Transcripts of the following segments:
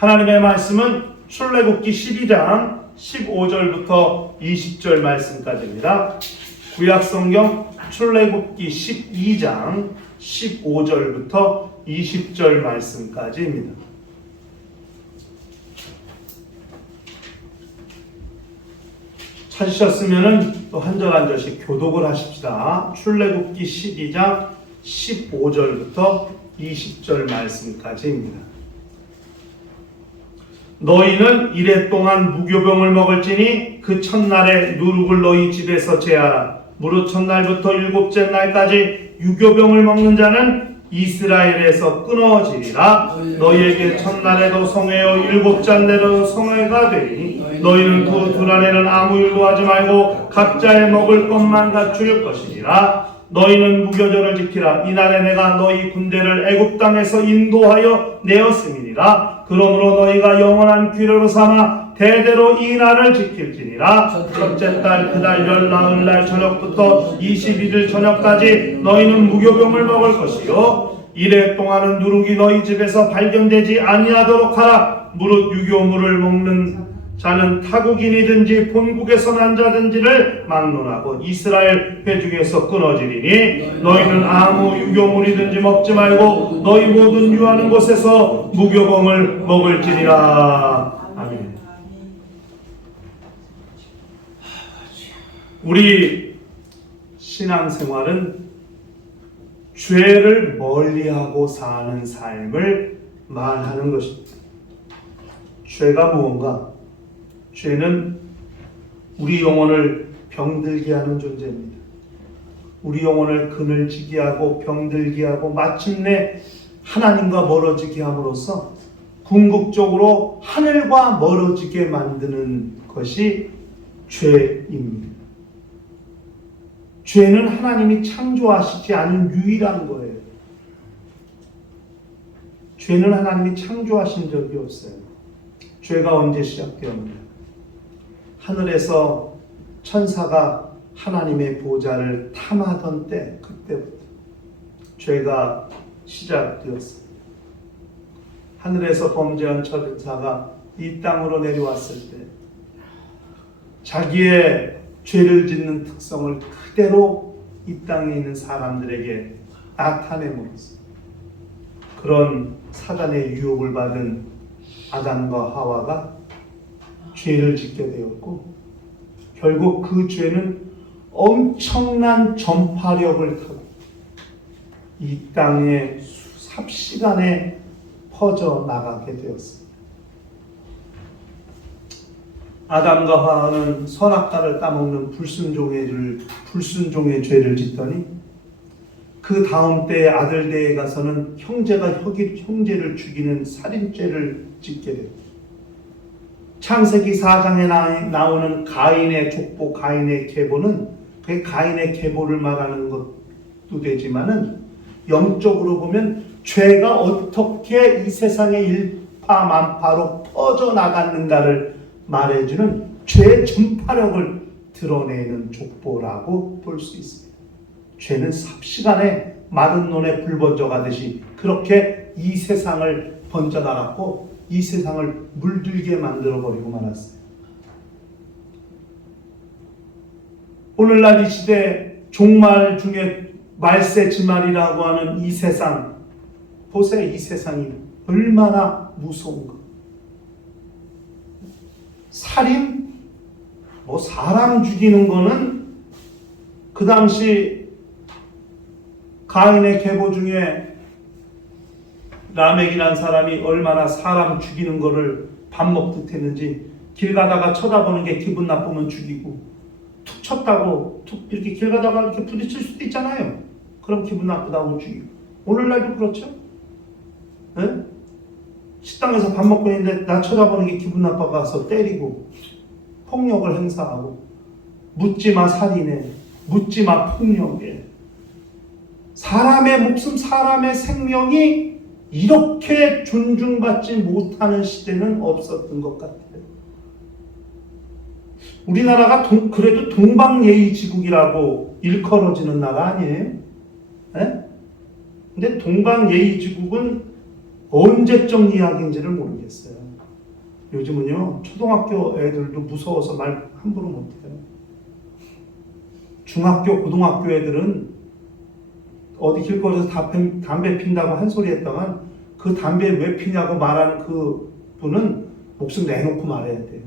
하나님의 말씀은 출애굽기 12장 15절부터 20절 말씀까지입니다. 구약성경 출애굽기 12장 15절부터 20절 말씀까지입니다. 찾으셨으면 또 한 절 한 절씩 교독을 하십시다. 출애굽기 12장 15절부터 20절 말씀까지입니다. 너희는 이레 동안 무교병을 먹을지니 그 첫날에 누룩을 너희 집에서 제하라. 무릇 첫날부터 일곱째 날까지 유교병을 먹는 자는 이스라엘에서 끊어지리라. 너희에게 첫날에도 성회요 일곱째 날에도 성회가 되니 너희는 그 두 날에는 아무 일도 하지 말고 각자의 먹을 것만 갖출 것이니라. 너희는 무교절을 지키라. 이날에 내가 너희 군대를 애굽 땅에서 인도하여 내었음이니라. 그러므로 너희가 영원한 규례로 삼아 대대로 이 날을 지킬지니라. 첫째 달 그달 열나흘날 저녁부터 21일 저녁까지 너희는 무교병을 먹을 것이요 이래 동안은 누룩이 너희 집에서 발견되지 아니하도록 하라. 무릇 유교물을 먹는 자는 타국인이든지 본국에서 난 자든지를 막론하고 이스라엘 회중에서 끊어지리니 너희는 아무 유교물이든지 먹지 말고 너희 모든 유하는 곳에서 무교병을 먹을지니라. 아멘. 우리 신앙생활은 죄를 멀리하고 사는 삶을 말하는 것입니다. 죄가 무언가? 죄는 우리 영혼을 병들게 하는 존재입니다. 우리 영혼을 그늘지게 하고 병들게 하고 마침내 하나님과 멀어지게 함으로써 궁극적으로 하늘과 멀어지게 만드는 것이 죄입니다. 죄는 하나님이 창조하시지 않은 유일한 거예요. 죄는 하나님이 창조하신 적이 없어요. 죄가 언제 시작되었나요? 하늘에서 천사가 하나님의 보좌를 탐하던 때, 그때부터 죄가 시작되었습니다. 하늘에서 범죄한 천사가 이 땅으로 내려왔을 때 자기의 죄를 짓는 특성을 그대로 이 땅에 있는 사람들에게 나타내므로써 그런 사단의 유혹을 받은 아담과 하와가 죄를 짓게 되었고 결국 그 죄는 엄청난 전파력을 타고 이 땅에 삽시간에 퍼져나가게 되었습니다. 아담과 하와는 선악과를 따먹는 불순종의 죄를 짓더니 그 다음 때에 아들 때에 가서는 형제가 형제를 죽이는 살인죄를 짓게 됩니다. 창세기 4장에 나오는 가인의 족보, 가인의 계보는 그 가인의 계보를 말하는 것도 되지만은 영적으로 보면 죄가 어떻게 이 세상의 일파만파로 퍼져나갔는가를 말해주는 죄의 전파력을 드러내는 족보라고 볼 수 있습니다. 죄는 삽시간에 마른 논에 불 번져가듯이 그렇게 이 세상을 번져나갔고 이 세상을 물들게 만들어버리고 말았어요. 오늘날 이 시대 종말 중에 말세지말이라고 하는 이 세상, 보세요. 이 세상이 얼마나 무서운가. 살인, 사람 죽이는 거는 그 당시 가인의 계보 중에 라멕이라는 사람이 얼마나 사람 죽이는 거를 밥 먹듯 했는지 길 가다가 쳐다보는 게 기분 나쁘면 죽이고 툭 쳤다고 툭 이렇게 길 가다가 이렇게 부딪힐 수도 있잖아요. 그럼 기분 나쁘다고 죽이고. 오늘날도 그렇죠? 네? 식당에서 밥 먹고 있는데 나 쳐다보는 게 기분 나빠가서 때리고 폭력을 행사하고 묻지마 살인해, 묻지마 폭력해. 사람의 목숨, 사람의 생명이 이렇게 존중받지 못하는 시대는 없었던 것 같아요. 우리나라가 그래도 동방예의지국이라고 일컬어지는 나라 아니에요? 네? 근데 동방예의지국은 언제적 이야기인지를 모르겠어요. 요즘은요, 초등학교 애들도 무서워서 말 함부로 못해요. 중학교, 고등학교 애들은 어디 길거리에서 담배 핀다고 한 소리 했다간 그 담배 왜 피냐고 말하는 그 분은 목숨 내놓고 말해야 돼요.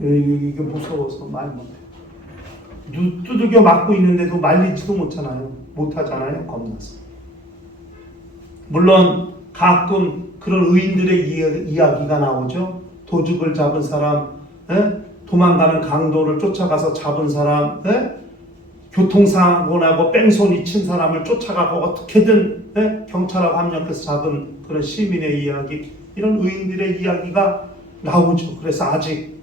이게 무서워서 말 못해요. 두들겨 맞고 있는데도 말리지도 못하잖아요. 겁나서. 물론 가끔 그런 의인들의 이야기가 나오죠. 도둑을 잡은 사람, 도망가는 강도를 쫓아가서 잡은 사람, 교통사고 나고 뺑소니 친 사람을 쫓아가고 어떻게든 경찰하고 합력해서 잡은 그런 시민의 이야기, 이런 의인들의 이야기가 나오죠. 그래서 아직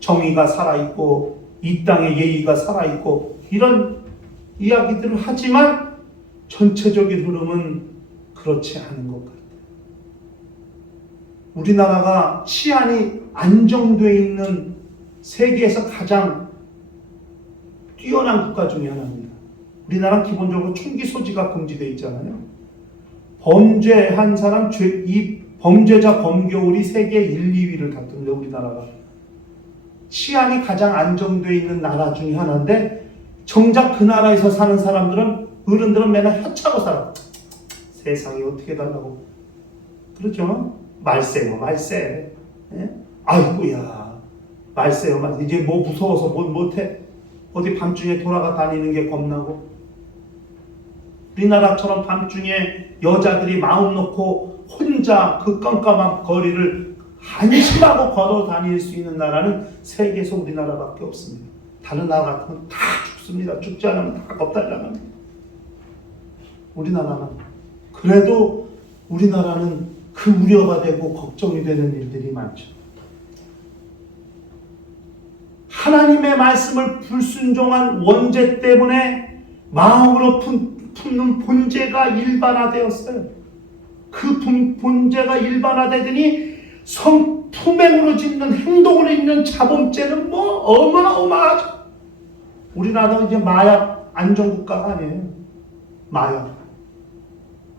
정의가 살아있고 이 땅의 예의가 살아있고 이런 이야기들을 하지만 전체적인 흐름은 그렇지 않은 것 같아요. 우리나라가 치안이 안정되어 있는 세계에서 가장 뛰어난 국가 중에 하나입니다. 우리나라 기본적으로 총기 소지가 금지되어 있잖아요. 범죄한 사람, 이 범죄자 검교율이 세계 1, 2위를 다투는데 우리나라가 치안이 가장 안정되어 있는 나라 중에 하나인데 정작 그 나라에서 사는 사람들은 어른들은 맨날 혀차고 살아. 세상이 어떻게 달라고 그렇죠? 말세요 말세. 아이고야 말세요 말세. 이제 뭐 무서워서 못해. 어디 밤중에 돌아가 다니는 게 겁나고. 우리나라처럼 밤중에 여자들이 마음 놓고 혼자 그 깜깜한 거리를 안심하고 걸어 다닐 수 있는 나라는 세계에서 우리나라밖에 없습니다. 다른 나라 같으면 다 죽습니다. 죽지 않으면 다 겁달라갑니다. 우리나라는 그래도 우리나라는 그 우려가 되고 걱정이 되는 일들이 많죠. 하나님의 말씀을 불순종한 원죄 때문에 마음으로 품는 본죄가 일반화되었어요. 그 본죄가 일반화되더니 성품행으로 짓는 행동으로 있는 자범죄는 뭐 어마어마하죠. 우리나라는 이제 마약 안전국가가 아니에요. 마약.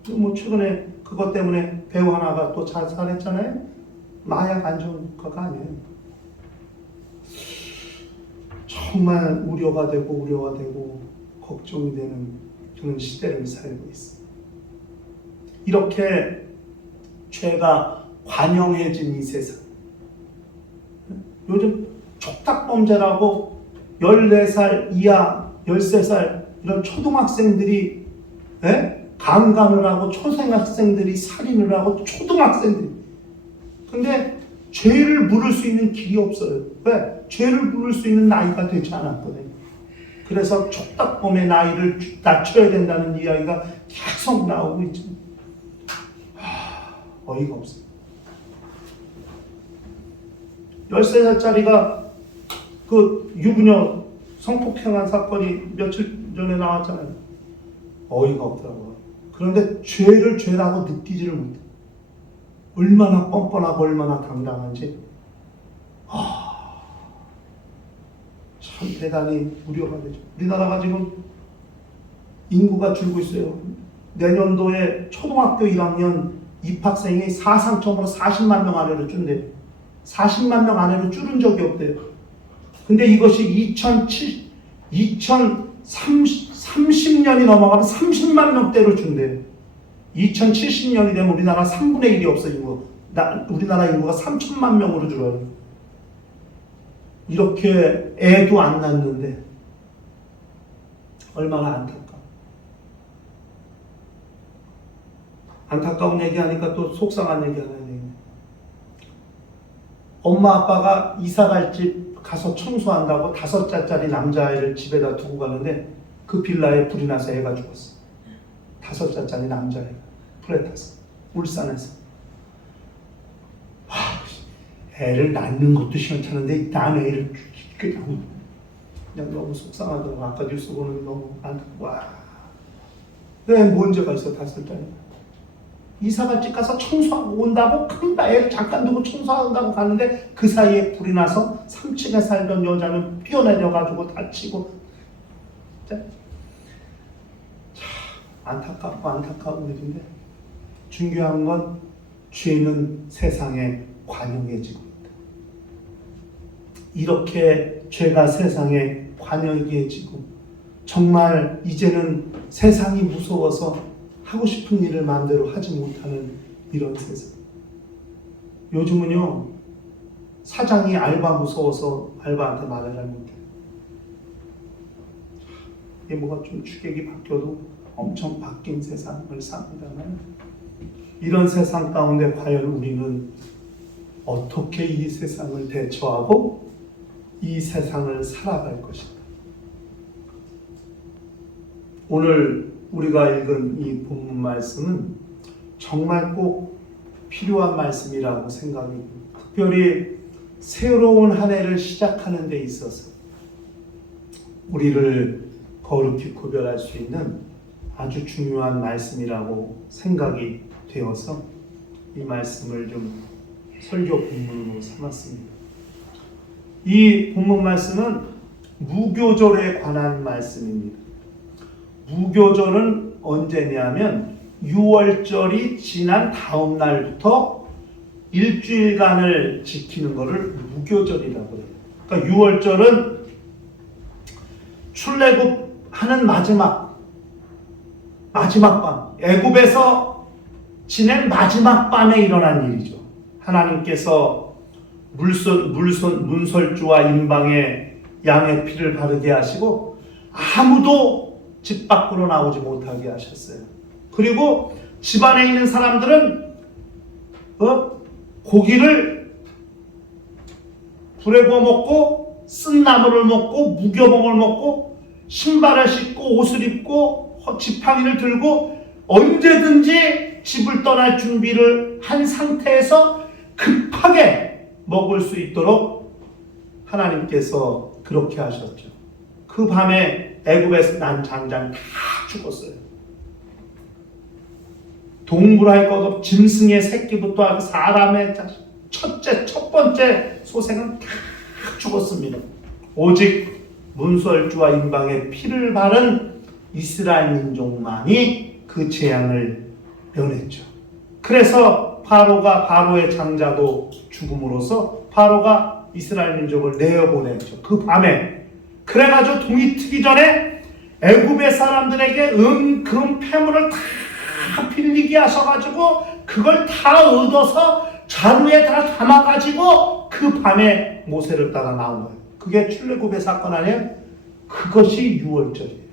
뭐 최근에 그것 때문에 배우 하나가 또 자살했잖아요. 마약 안전국가가 아니에요. 정말 우려가 되고 걱정이 되는 그런 시대를 살고 있습니다. 이렇게 죄가 관영해진 이 세상. 요즘 촉탁범죄라고 14살 이하, 13살 이런 초등학생들이 강간을 하고 초생학생들이 살인을 하고 초등학생들이. 근데 죄를 물을 수 있는 길이 없어요. 왜? 죄를 물을 수 있는 나이가 되지 않았거든요. 그래서 촉탁범의 나이를 낮춰야 된다는 이야기가 계속 나오고 있죠. 어이가 없어요. 13살짜리가 그 유부녀 성폭행한 사건이 며칠 전에 나왔잖아요. 어이가 없더라고요. 그런데 죄를 죄라고 느끼지를 못해. 얼마나 뻔뻔하고 얼마나 당당한지 참 대단히 우려가 되죠. 우리나라가 지금 인구가 줄고 있어요. 내년도에 초등학교 1학년 입학생이 사상 처음으로 40만 명 아래로 줄대요. 40만 명 아래로 줄은 적이 없대요. 근데 이것이 2030년이 넘어가면 30만 명대로 준대요. 2070년이 되면 우리나라 3분의 1이 없어 인구. 우리나라 인구가 3천만 명으로 줄어요. 이렇게 애도 안 낳는데 얼마나 안타까운 얘기하니까 또 속상한 얘기 하나 해요. 엄마 아빠가 이사갈 집 가서 청소한다고 5살짜리 남자아이를 집에다 두고 가는데 그 빌라에 불이 나서 애가 죽었어. 5살짜리 남자아이가 불에 탔어. 울산에서. 애를 낳는 것도 시원찮은데 난 애를 그냥 너무 속상하더라고. 아까 뉴스 보는 너무 안타깝고 왜 문제가 있어. 5살짜리 이사갈 집 가서 청소하고 온다고 애를 잠깐 두고 청소한다고 가는데 그 사이에 불이 나서 3층에 살던 여자는 뛰어내려가지고 다치고. 참 안타까운 일인데 중요한 건 죄는 세상에 관영해지고 있다. 이렇게 죄가 세상에 관영해지고 정말 이제는 세상이 무서워서 하고 싶은 일을 마음대로 하지 못하는 이런 세상. 요즘은요, 사장이 알바 무서워서 알바한테 말을 잘 못해요. 이게 뭐가 좀 주객이 바뀌어도 엄청 바뀐 세상을 삽니다만, 이런 세상 가운데 과연 우리는 어떻게 이 세상을 대처하고 이 세상을 살아갈 것인가? 오늘 우리가 읽은 이 본문 말씀은 정말 꼭 필요한 말씀이라고 생각이 듭니다. 특별히 새로운 한 해를 시작하는 데 있어서 우리를 거룩히 구별할 수 있는 아주 중요한 말씀이라고 생각이 되어서 이 말씀을 좀 설교 본문으로 삼았습니다. 이 본문 말씀은 무교절에 관한 말씀입니다. 무교절은 언제냐면 6월절이 지난 다음 날부터 일주일간을 지키는 것을 무교절이라고 해요. 그러니까 6월절은 출애굽하는 마지막 밤, 애굽에서 지낸 마지막 밤에 일어난 일이죠. 하나님께서 문설주와 임방에 양의 피를 바르게 하시고 아무도 집 밖으로 나오지 못하게 하셨어요. 그리고 집안에 있는 사람들은 고기를 불에 구워 먹고 쓴 나물을 먹고 무교봉을 먹고 신발을 신고 옷을 입고 지팡이를 들고 언제든지 집을 떠날 준비를 한 상태에서 급하게 먹을 수 있도록 하나님께서 그렇게 하셨죠. 그 밤에 애굽에서 난 장장 다 죽었어요. 동물할 것 없이 짐승의 새끼부터 사람의 자식, 첫 번째 소생은 다 죽었습니다. 오직 문설주와 임방에 피를 바른 이스라엘 민족만이 그 재앙을 면했죠. 그래서 바로의 장자도 죽음으로써 바로가 이스라엘 민족을 내어보냈죠. 그 밤에. 그래가지고 동이 트기 전에 애굽의 사람들에게 금, 폐물을 다 빌리게 하셔가지고 그걸 다 얻어서 자루에 다 담아가지고 그 밤에 모세를 따라 나온 거예요. 그게 출애굽의 사건 아니에요? 그것이 6월절이에요.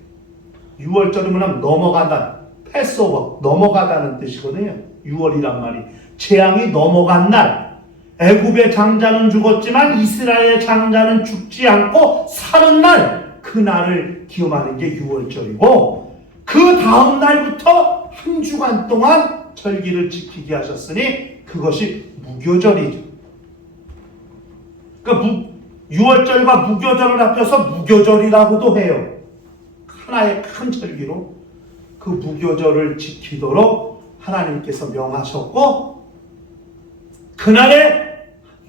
6월절이면 넘어간다. 패스오버, 넘어가다는 뜻이거든요. 6월이란 말이. 재앙이 넘어간 날. 애굽의 장자는 죽었지만 이스라엘의 장자는 죽지 않고 사는 날, 그 날을 기념하는 게 6월절이고 그 다음 날부터 한 주간 동안 절기를 지키게 하셨으니 그것이 무교절이죠. 그러니까 6월절과 무교절을 합쳐서 무교절이라고도 해요. 하나의 큰 절기로 그 무교절을 지키도록 하나님께서 명하셨고 그날에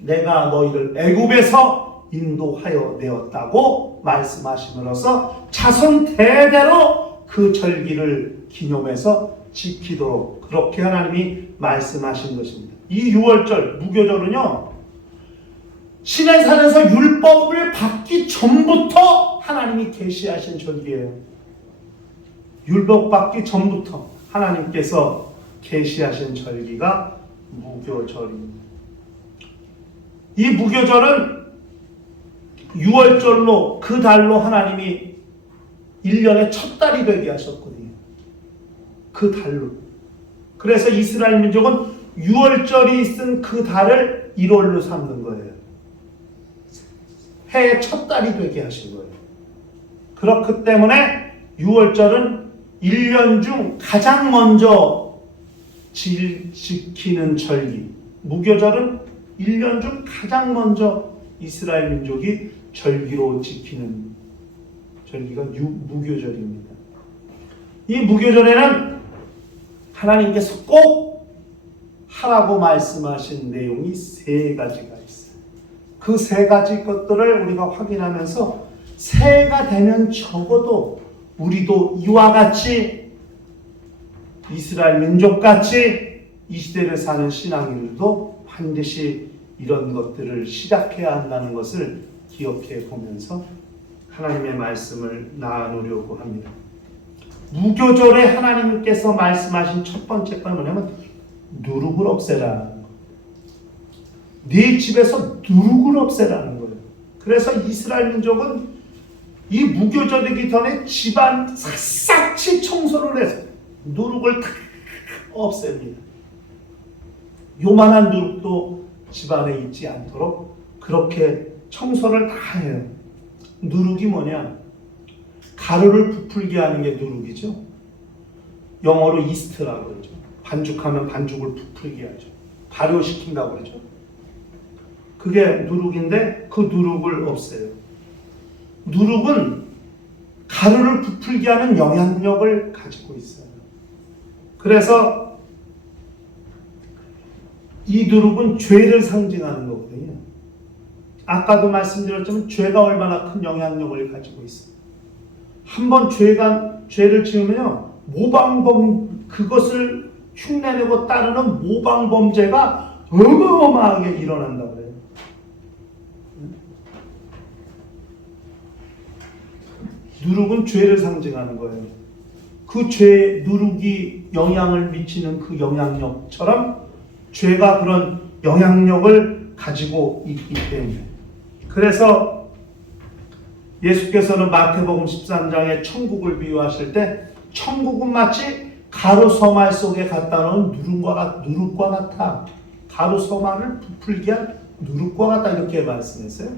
내가 너희를 애굽에서 인도하여 내었다고 말씀하심으로써 자손 대대로 그 절기를 기념해서 지키도록 그렇게 하나님이 말씀하신 것입니다. 이 6월절 무교절은요, 시내산에서 율법을 받기 전부터 하나님이 계시하신 절기예요. 율법 받기 전부터 하나님께서 계시하신 절기가 무교절입니다. 이 무교절은 6월절로 그 달로 하나님이 1년의 첫 달이 되게 하셨거든요. 그 달로. 그래서 이스라엘 민족은 6월절이 있은 그 달을 1월로 삼는 거예요. 해의 첫 달이 되게 하신 거예요. 그렇기 때문에 6월절은 1년 중 가장 먼저 지키는 절기. 무교절은 1년 중 가장 먼저 이스라엘 민족이 절기로 지키는 절기가 무교절입니다. 이 무교절에는 하나님께서 꼭 하라고 말씀하신 내용이 3가지가 있어요. 그 3가지 것들을 우리가 확인하면서 새해가 되면 적어도 우리도 이와 같이 이스라엘 민족같이 이 시대를 사는 신앙인들도 반드시 이런 것들을 시작해야 한다는 것을 기억해 보면서 하나님의 말씀을 나누려고 합니다. 무교절에 하나님께서 말씀하신 첫 번째 건 뭐냐면 누룩을 없애라. 네 집에서 누룩을 없애라는 거예요. 그래서 이스라엘 민족은 이 무교절이기 전에 집안 샅샅이 청소를 해서 누룩을 다 없앱니다. 요만한 누룩도 집안에 있지 않도록 그렇게 청소를 다 해요. 누룩이 뭐냐? 가루를 부풀게 하는 게 누룩이죠. 영어로 이스트라고 그러죠. 반죽하면 반죽을 부풀게 하죠. 발효시킨다고 그러죠. 그게 누룩인데 그 누룩을 없애요. 누룩은 가루를 부풀게 하는 영향력을 가지고 있어요. 그래서 이 누룩은 죄를 상징하는 거거든요. 아까도 말씀드렸지만 죄가 얼마나 큰 영향력을 가지고 있어요. 한번 죄를 지으면요, 그것을 흉내내고 따르는 모방범죄가 어마어마하게 일어난다고 해요. 누룩은 죄를 상징하는 거예요. 그 죄, 누룩이 영향을 미치는 그 영향력처럼 죄가 그런 영향력을 가지고 있기 때문에. 그래서 예수께서는 마태복음 13장에 천국을 비유하실 때 천국은 마치 가루 서말 속에 갖다 놓은 누룩과 같아. 가루 서말을 부풀게 한 누룩과 같다 이렇게 말씀했어요.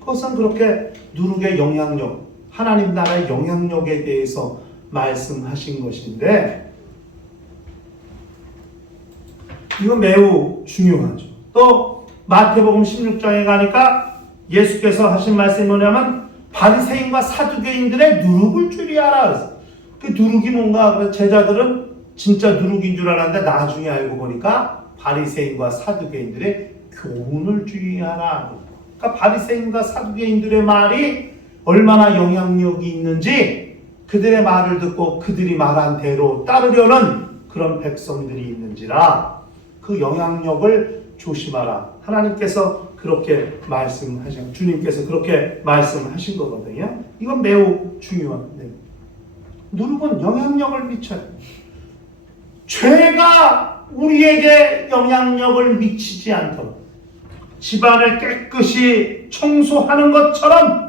그것은 그렇게 누룩의 영향력, 하나님 나라의 영향력에 대해서 말씀하신 것인데 이거 매우 중요하죠. 또 마태복음 16장에 가니까 예수께서 하신 말씀이 뭐냐면 바리새인과 사두개인들의 누룩을 줄이하라. 그 누룩이 뭔가 제자들은 진짜 누룩인 줄 알았는데 나중에 알고 보니까 바리새인과 사두개인들의 교훈을 주의하라. 그러니까 바리새인과 사두개인들의 말이 얼마나 영향력이 있는지 그들의 말을 듣고 그들이 말한 대로 따르려는 그런 백성들이 있는지라 그 영향력을 조심하라. 하나님께서 그렇게 말씀하신, 주님께서 그렇게 말씀하신 거거든요. 이건 매우 중요한 내용. 누룩은 영향력을 미쳐요. 죄가 우리에게 영향력을 미치지 않도록 집안을 깨끗이 청소하는 것처럼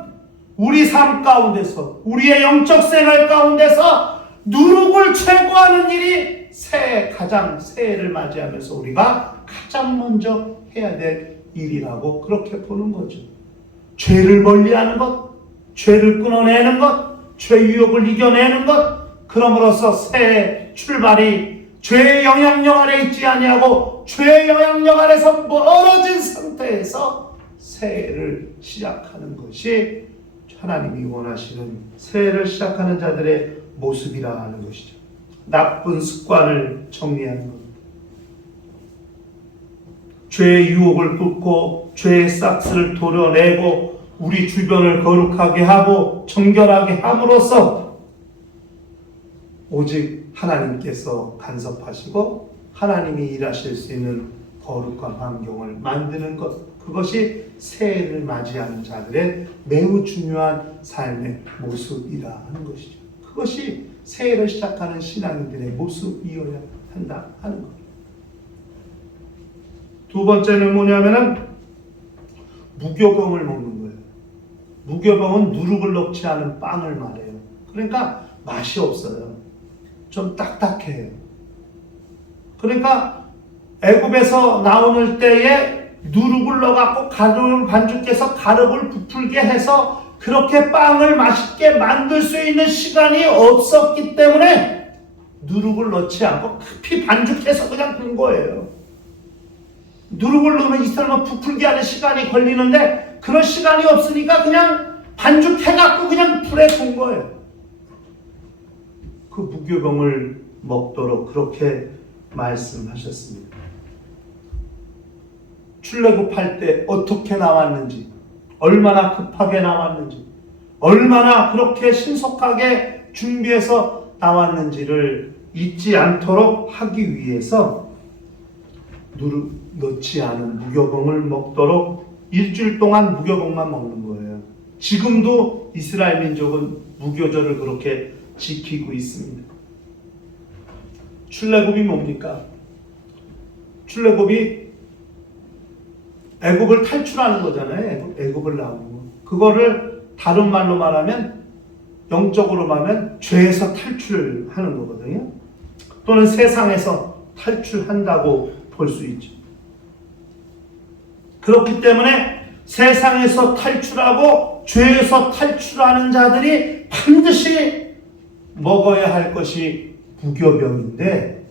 우리 삶 가운데서, 우리의 영적 생활 가운데서 누룩을 제거하는 일이 새해를 맞이하면서 우리가 가장 먼저 해야 될 일이라고 그렇게 보는 거죠. 죄를 멀리하는 것, 죄를 끊어내는 것, 죄 유혹을 이겨내는 것, 그럼으로써 새해 출발이 죄의 영향력 아래 있지 아니하고 죄의 영향력 아래서 멀어진 상태에서 새해를 시작하는 것이 하나님이 원하시는 새해를 시작하는 자들의 모습이라 하는 것이죠. 나쁜 습관을 정리하는 겁니다. 죄의 유혹을 끊고 죄의 싹스를 도려내고 우리 주변을 거룩하게 하고 정결하게 함으로써 오직 하나님께서 간섭하시고 하나님이 일하실 수 있는 거룩한 환경을 만드는 것, 그것이 새해를 맞이하는 자들의 매우 중요한 삶의 모습이라 하는 것이죠. 그것이 새해를 시작하는 신앙인들의 모습이어야 한다 하는 것. 두 번째는 뭐냐면은 무교병을 먹는 거예요. 무교병은 누룩을 넣지 않은 빵을 말해요. 그러니까 맛이 없어요. 좀 딱딱해요. 그러니까 애굽에서 나오는 때에 누룩을 넣어갖고 가루를 반죽해서 가루를 부풀게 해서 그렇게 빵을 맛있게 만들 수 있는 시간이 없었기 때문에 누룩을 넣지 않고 급히 반죽해서 그냥 군 거예요. 누룩을 넣으면 이 사람은 부풀게 하는 시간이 걸리는데 그런 시간이 없으니까 그냥 반죽해갖고 그냥 불에 군 거예요. 그 무교병을 먹도록 그렇게 말씀하셨습니다. 출애굽할 때 어떻게 나왔는지, 얼마나 급하게 나왔는지, 얼마나 그렇게 신속하게 준비해서 나왔는지를 잊지 않도록 하기 위해서 넣지 않은 무교병을 먹도록 일주일 동안 무교병만 먹는 거예요. 지금도 이스라엘 민족은 무교절을 그렇게 지키고 있습니다. 출애굽이 뭡니까? 출애굽이 애굽을 탈출하는 거잖아요. 애굽을 나오는 거. 그거를 다른 말로 말하면, 영적으로 말하면 죄에서 탈출하는 거거든요. 또는 세상에서 탈출한다고 볼 수 있죠. 그렇기 때문에 세상에서 탈출하고 죄에서 탈출하는 자들이 반드시 먹어야 할 것이 무교병인데,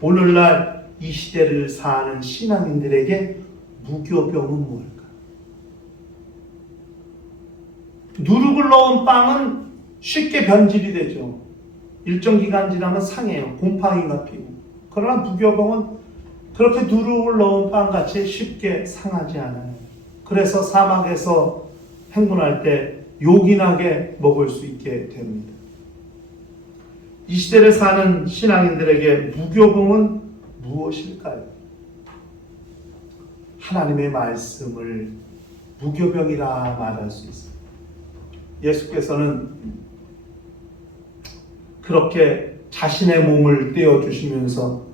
오늘날 이 시대를 사는 신앙인들에게 무교병은 뭘까? 누룩을 넣은 빵은 쉽게 변질이 되죠. 일정 기간 지나면 상해요. 곰팡이가 피고. 그러나 무교병은 그렇게 누룩을 넣은 빵같이 쉽게 상하지 않아요. 그래서 사막에서 행군할 때 요긴하게 먹을 수 있게 됩니다. 이 시대를 사는 신앙인들에게 무교병은 무엇일까요? 하나님의 말씀을 무교병이라 말할 수 있습니다. 예수께서는 그렇게 자신의 몸을 떼어주시면서,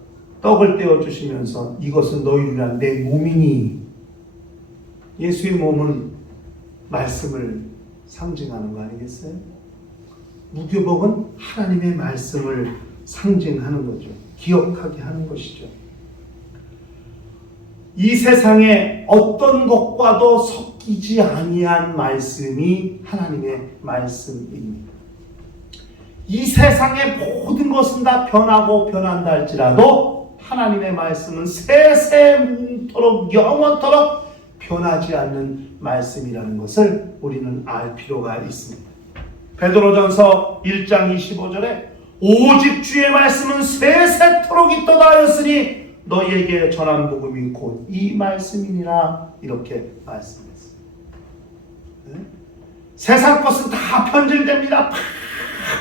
떡을 떼어주시면서 이것은 너희를 위한 내 몸이니, 예수의 몸은 말씀을 상징하는 거 아니겠어요? 무교병은 하나님의 말씀을 상징하는 거죠. 기억하게 하는 것이죠. 이 세상에 어떤 것과도 섞이지 아니한 말씀이 하나님의 말씀입니다. 이 세상의 모든 것은 다 변하고 변한다 할지라도 하나님의 말씀은 세세무토록 영원토록 변하지 않는 말씀이라는 것을 우리는 알 필요가 있습니다. 베드로전서 1장 25절에 오직 주의 말씀은 세세토록 있도다 하였으니 너희에게 전한 복음이 곧 이 말씀이니라, 이렇게 말씀했어요. 네? 세상 것은 다 변질됩니다.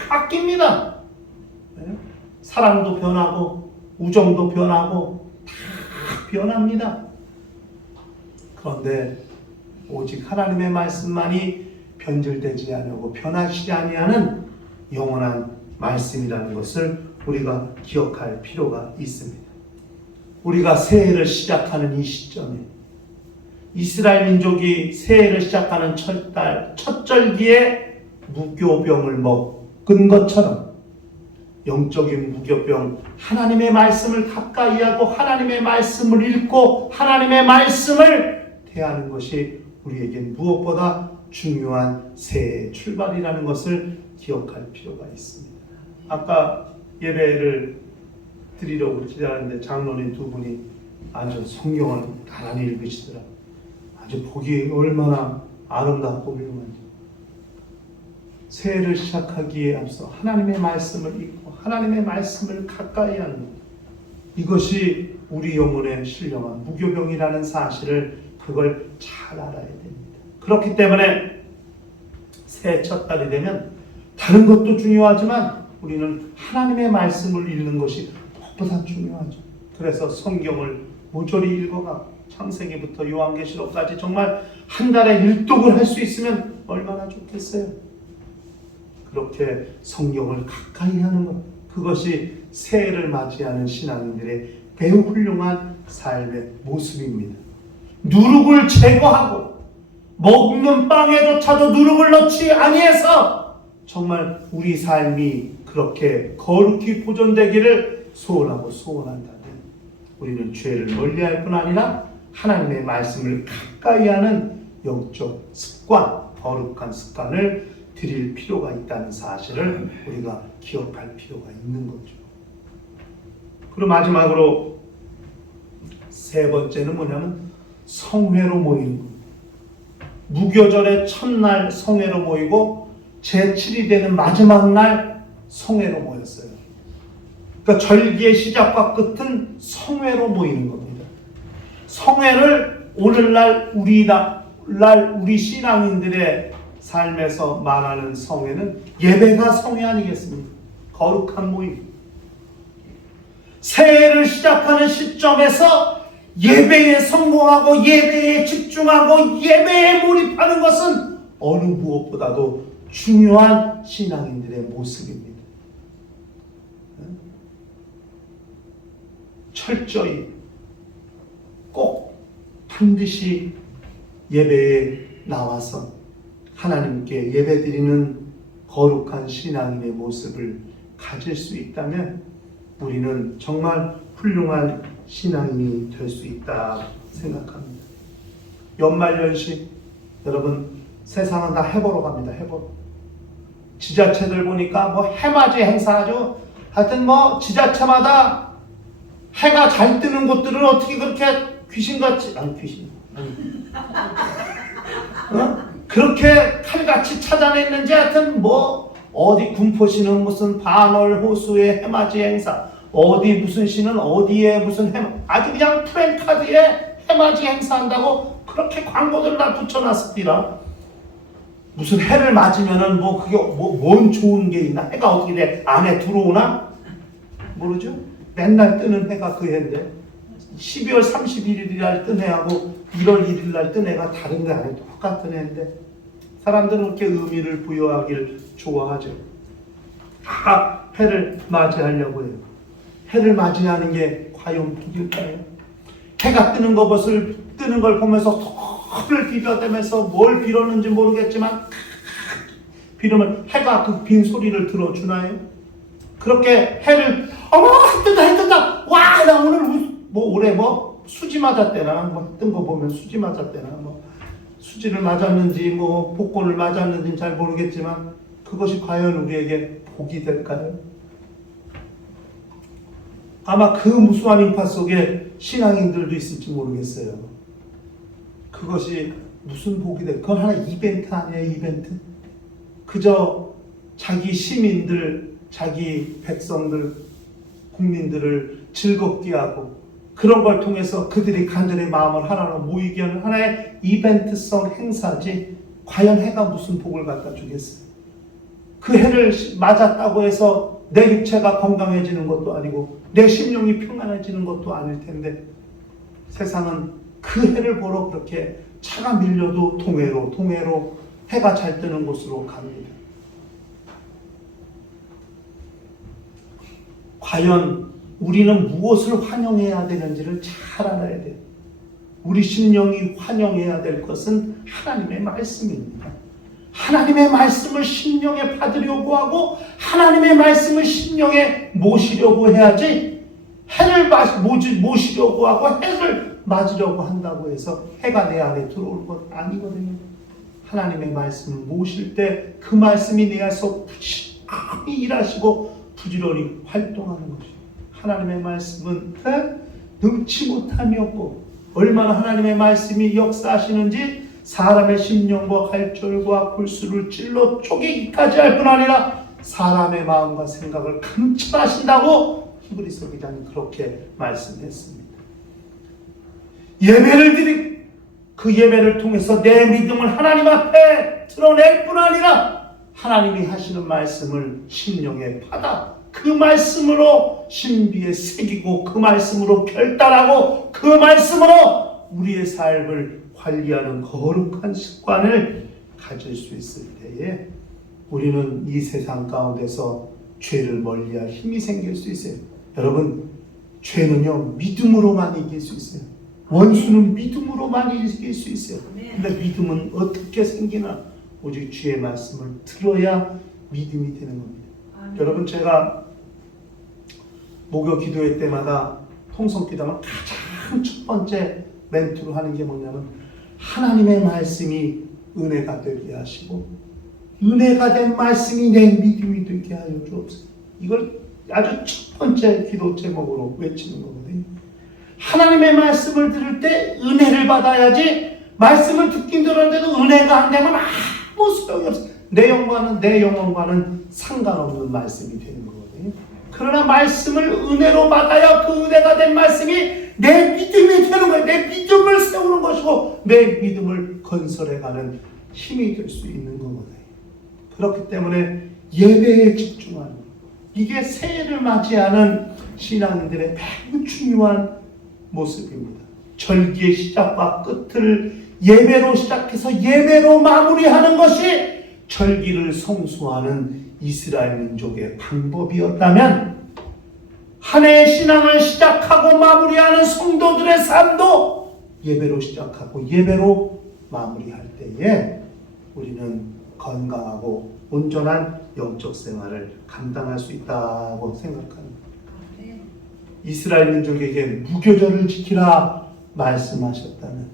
바뀝니다. 네? 사랑도 변하고 우정도 변하고 다 변합니다. 그런데 오직 하나님의 말씀만이 변질되지 아니하고 변하지 아니하는 영원한 말씀이라는 것을 우리가 기억할 필요가 있습니다. 우리가 새해를 시작하는 이 시점에 이스라엘 민족이 새해를 시작하는 첫 절기에 무교병을 먹은 것처럼 영적인 무교병, 하나님의 말씀을 가까이하고 하나님의 말씀을 읽고 하나님의 말씀을 대하는 것이 우리에겐 무엇보다 중요한 새해의 출발이라는 것을 기억할 필요가 있습니다. 아까 예배를 드리려고 기다렸는데 장로님 두 분이 아주 성경을 나란히 읽으시더라고요. 아주 보기 얼마나 아름답고 훌륭한지. 새해를 시작하기에 앞서 하나님의 말씀을 읽고 하나님의 말씀을 가까이 하는 것, 이것이 우리 영혼에 신령한 무교병이라는 사실을, 그걸 잘 알아야 됩니다. 그렇기 때문에 새해 첫 달이 되면 다른 것도 중요하지만 우리는 하나님의 말씀을 읽는 것이 무엇보다 중요하죠. 그래서 성경을 모조리 읽어가 창세기부터 요한계시록까지 정말 한 달에 일독을 할 수 있으면 얼마나 좋겠어요. 그렇게 성경을 가까이 하는 것, 그것이 새해를 맞이하는 신앙인들의 매우 훌륭한 삶의 모습입니다. 누룩을 제거하고 먹는 빵에조차도 누룩을 넣지 아니해서 정말 우리 삶이 그렇게 거룩히 보존되기를 소원하고 소원한다면 우리는 죄를 멀리할 뿐 아니라 하나님의 말씀을 가까이 하는 영적 습관, 거룩한 습관을 드릴 필요가 있다는 사실을 우리가 기억할 필요가 있는 거죠. 그리고 마지막으로 세 번째는 뭐냐면 성회로 모이는 것. 무교절의 첫날 성회로 모이고 제7이 되는 마지막 날 성회로 모였어요. 그러니까 절기의 시작과 끝은 성회로 모이는 겁니다. 성회를 오늘날 우리 신앙인들의 삶에서 말하는 성회는 예배가 성회 아니겠습니까? 거룩한 모임. 새해를 시작하는 시점에서 예배에 성공하고 예배에 집중하고 예배에 몰입하는 것은 어느 무엇보다도 중요한 신앙인들의 모습입니다. 철저히 꼭 반드시 예배에 나와서 하나님께 예배드리는 거룩한 신앙인의 모습을 가질 수 있다면 우리는 정말 훌륭한 신앙인이 될 수 있다 생각합니다. 연말연시 여러분 세상은 다 해보러 갑니다. 해보러. 지자체들 보니까 뭐 해맞이 행사하죠. 하여튼 뭐 지자체마다 해가 잘 뜨는 곳들은 어떻게 그렇게 귀신같이 그렇게 칼같이 찾아냈는지 하여튼 뭐 어디 군포시는 무슨 반월 호수의 해맞이 행사, 어디 무슨 시는 어디에 무슨 아주 그냥 프랜카드에 해맞이 행사한다고 그렇게 광고들 다 붙여놨습니다. 무슨 해를 맞으면은 뭐 그게 뭔 좋은 게 있나? 해가 어떻게 돼? 안에 들어오나? 모르죠? 맨날 뜨는 해가 그 해인데 12월 31일 날 뜬 해하고 1월 1일 날 뜬 해가 다른 게 아니에요. 똑같은 해인데 사람들은 그렇게 의미를 부여하기를 좋아하죠. 다 해를 맞이하려고 해요. 해를 맞이하는 게 과연 복일까요? 해가 뜨는 걸 보면서 털을 비벼대면서 뭘 빌었는지 모르겠지만 빌으면 해가 그 빈 소리를 들어주나요? 그렇게 해를 해 뜬다 와 나 오늘 뭐 올해 뭐 수지 맞았대나 뭐 뜬 거 보면 수지 맞았대나 뭐 수지를 맞았는지 뭐 복권을 맞았는지 잘 모르겠지만 그것이 과연 우리에게 복이 될까요? 아마 그 무수한 인파 속에 신앙인들도 있을지 모르겠어요. 그것이 무슨 복이 될까? 그건 하나 이벤트 아니에요, 이벤트? 그저 자기 시민들, 자기 백성들, 국민들을 즐겁게 하고 그런 걸 통해서 그들이 간절의 마음을 하나로 모이게 하는 하나의 이벤트성 행사지 과연 해가 무슨 복을 갖다 주겠어요? 그 해를 맞았다고 해서 내 육체가 건강해지는 것도 아니고 내 심령이 평안해지는 것도 아닐 텐데 세상은 그 해를 보러 그렇게 차가 밀려도 동해로 해가 잘 뜨는 곳으로 갑니다. 과연 우리는 무엇을 환영해야 되는지를 잘 알아야 돼요. 우리 심령이 환영해야 될 것은 하나님의 말씀입니다. 하나님의 말씀을 심령에 받으려고 하고 하나님의 말씀을 심령에 모시려고 해야지 해를 모시려고 하고 해를 맞으려고 한다고 해서 해가 내 안에 들어올 것 아니거든요. 하나님의 말씀을 모실 때 그 말씀이 내 안에서 부지런히 일하시고 부지런히 활동하는 것이에요. 하나님의 말씀은 능치 못함이 없고 얼마나 하나님의 말씀이 역사하시는지 사람의 심령과 갈절과 골수를 찔러 쪼개기까지 할 뿐 아니라 사람의 마음과 생각을 감찰하신다고 히브리서 기자는 그렇게 말씀했습니다. 예배를 드리 그 예배를 통해서 내 믿음을 하나님 앞에 드러낼 뿐 아니라 하나님이 하시는 말씀을 심령에 받아 그 말씀으로 신비에 새기고 그 말씀으로 결단하고 그 말씀으로 우리의 삶을 관리하는 거룩한 습관을 가질 수 있을 때에 우리는 이 세상 가운데서 죄를 멀리할 힘이 생길 수 있어요. 여러분, 죄는요 믿음으로만 이길 수 있어요. 원수는 믿음으로만 이길 수 있어요. 근데 믿음은 어떻게 생기나? 오직 주의 말씀을 들어야 믿음이 되는 겁니다. 여러분, 제가 목요 기도회 때마다 통성기도하면 가장 첫 번째 멘트로 하는 게 뭐냐면 하나님의 말씀이 은혜가 되게 하시고 은혜가 된 말씀이 내 믿음이 되게 하여 주옵소서. 이걸 아주 첫 번째 기도 제목으로 외치는 거거든요. 하나님의 말씀을 들을 때 은혜를 받아야지 말씀을 듣긴 들었는데도 은혜가 안 되면 아무 소용이 없어요. 내 영혼과는 상관없는 말씀이 되는 거거든요. 그러나 말씀을 은혜로 받아야 그 은혜가 된 말씀이 내 믿음이 되는 거예요. 내 믿음을 세우는 것이고 내 믿음을 건설해가는 힘이 될 수 있는 거거든요. 그렇기 때문에 예배에 집중하는 이게 새해를 맞이하는 신앙인들의 매우 중요한 모습입니다. 절기의 시작과 끝을 예배로 시작해서 예배로 마무리하는 것이 절기를 성수하는 이스라엘 민족의 방법이었다면, 한 해의 신앙을 시작하고 마무리하는 성도들의 삶도 예배로 시작하고 예배로 마무리할 때에 우리는 건강하고 온전한 영적 생활을 감당할 수 있다고 생각합니다. 이스라엘 민족에게 무교절을 지키라 말씀하셨다면,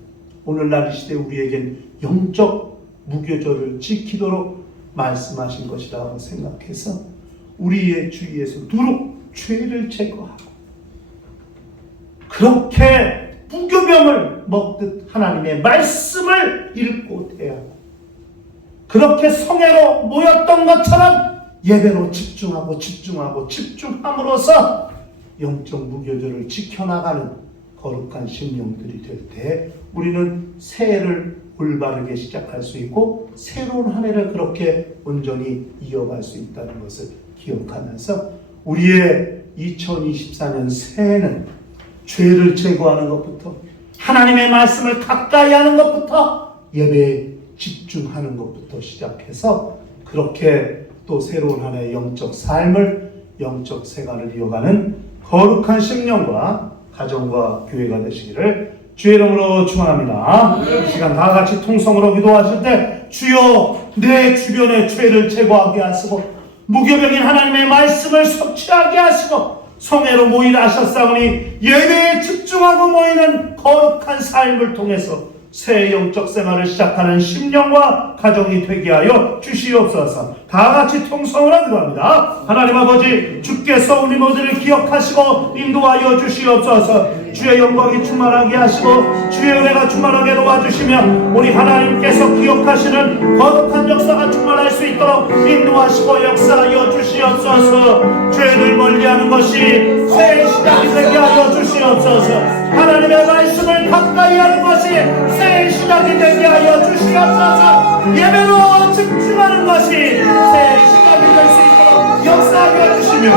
오늘날 이 시대 우리에겐 영적 무교절을 지키도록 말씀하신 것이라고 생각해서 우리의 주위에서 누룩 죄를 제거하고 그렇게 무교병을 먹듯 하나님의 말씀을 읽고 대하고 그렇게 성회로 모였던 것처럼 예배로 집중함으로써 영적 무교절을 지켜나가는 거룩한 심령들이 될 때 우리는 새해를 올바르게 시작할 수 있고 새로운 한 해를 그렇게 온전히 이어갈 수 있다는 것을 기억하면서 우리의 2024년 새해는 죄를 제거하는 것부터, 하나님의 말씀을 가까이 하는 것부터, 예배에 집중하는 것부터 시작해서 그렇게 또 새로운 한 해의 영적 삶을, 영적 생활을 이어가는 거룩한 심령과 가정과 교회가 되시기를 주의 이름으로 축원합니다. 이 시간 다 같이 통성으로 기도하실 때, 주여 내 주변의 죄를 제거하게 하시고 무교병인 하나님의 말씀을 섭취하게 하시고 성회로 모이라 하셨사오니 예배에 집중하고 모이는 거룩한 삶을 통해서 새 영적 생활을 시작하는 심령과 가정이 되게 하여 주시옵소서. 다 같이 통성으로 기도합니다. 하나님 아버지, 주께서 우리 모두를 기억하시고 인도하여 주시옵소서. 주의 영광이 충만하게 하시고 주의 은혜가 충만하게 도와주시며 우리 하나님께서 기억하시는 거룩한 역사가 충만할 수 있도록 인도하시고 역사하여 주시옵소서. 죄를 멀리하는 것이 새해 시작이 되게 하여 주시옵소서. 하나님의 말씀을 가까이 하는 것이 새해 시작이 되게 하여 주시옵소서. 예배로 집중하는 것이 새해 시작이 될 수 있도록 역사하여 주시며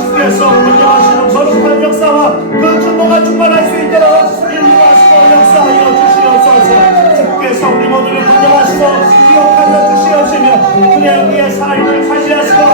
주께서 운영하시는 거룩한 역사와 그 충모가 충만할 수 있도록 인도하시고 역사하여 주시옵소서. 주께서 우리 모두를 운영하시고 기억하여 주시옵시며 그냥 우리의 삶을 관리하시고 또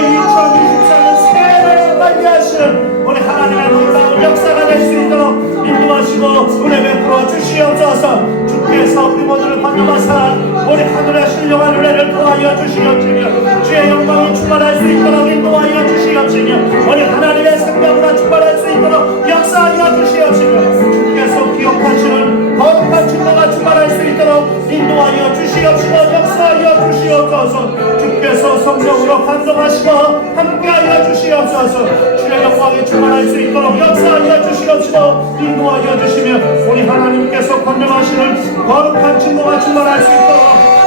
2024년 새해를 관리하시는 우리 하나님의 놀라운 역사가 될 수 있도록 인도하시고 은혜 베풀어 주시옵소서. 주께서 우리 모두를 건너마사 우리 하늘의 신령한 은혜를 도하여 주시옵시며 주의 영광이 충만할 수 있도록 인도하여 주시옵시며 우리 하나님의 생명으로 충만할 수 있도록 역사하여 주시옵시며 주께서 기억하시는 거룩한 충만가 충만할 수 있도록 인도하여 주시옵시고 역사하여 주시옵소서. 주께서 성령으로 감동하시고 함께하여 주시옵소서. 주의 영광이 충만할 수 있도록 역사하여 주시옵시고 인도하여 주시며 우리 하나님께서 건명하시는 거룩한 증거가 충만할 수 있도록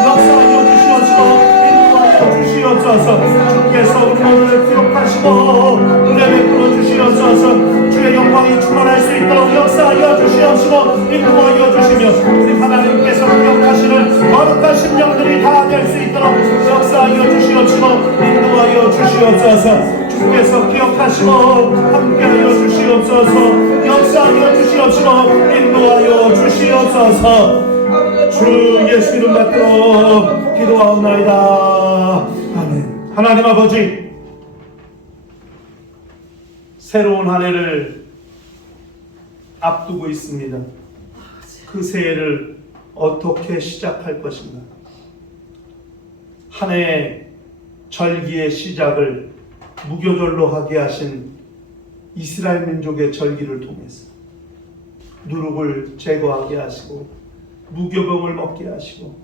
역사하여 주시옵시고 인도하여 주시옵소서. 주께서 우리 모두를 기억하시고 은혜 베풀어 주시옵소서. 주의 영광이 충만할 수 있도록 역사하여 주시옵시고 인도하여 주시며 우리 하나님께서 기억하시는 거룩한 심령들이 다 될 수 있도록 역사하여 주시옵시고 인도하여 주시옵소서. 주께서 기억하시고 함께하여 주시옵소서. 역사하여 주시옵시고 인도하여 주시옵소서. 주 예수 이름 받들어 기도하옵나이다. 아멘. 하나님 아버지, 새로운 한 해를 앞두고 있습니다. 그 새해를 어떻게 시작할 것인가? 한 해의 절기의 시작을 무교절로 하게 하신 이스라엘 민족의 절기를 통해서 누룩을 제거하게 하시고 무교병을 먹게 하시고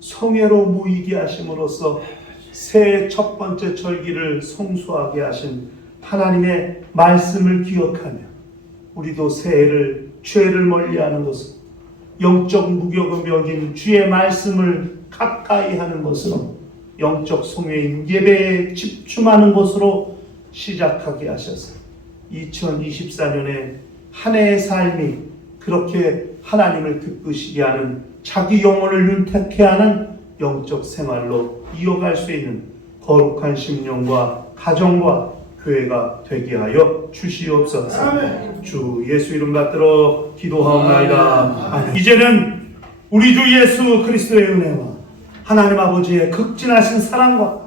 성회로 모이게 하심으로써 새해 첫 번째 절기를 성수하게 하신 하나님의 말씀을 기억하며 우리도 새해를 죄를 멀리하는 것으로 영적 무교병인 주의 말씀을 가까이 하는 것으로 영적 성회인 예배에 집중하는 것으로 시작하게 하셔서 2024년에 한 해의 삶이 그렇게 하나님을 기쁘시게 하는 자기 영혼을 윤택케 하는 영적 생활로 이어갈 수 있는 거룩한 심령과 가정과 교회가 되게 하여 주시옵소서. 주 예수 이름 받들어 기도하옵나이다. 아멘. 이제는 우리 주 예수 그리스도의 은혜와 하나님 아버지의 극진하신 사랑과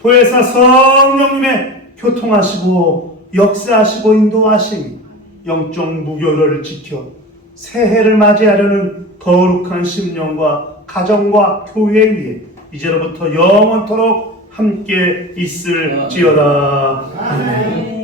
보혜사 성령님의 교통하시고 역사하시고 인도하심 영적 무교를 지켜 새해를 맞이하려는 거룩한 심령과 가정과 교회 위에 이제로부터 영원토록 함께 있을지어다. 아멘.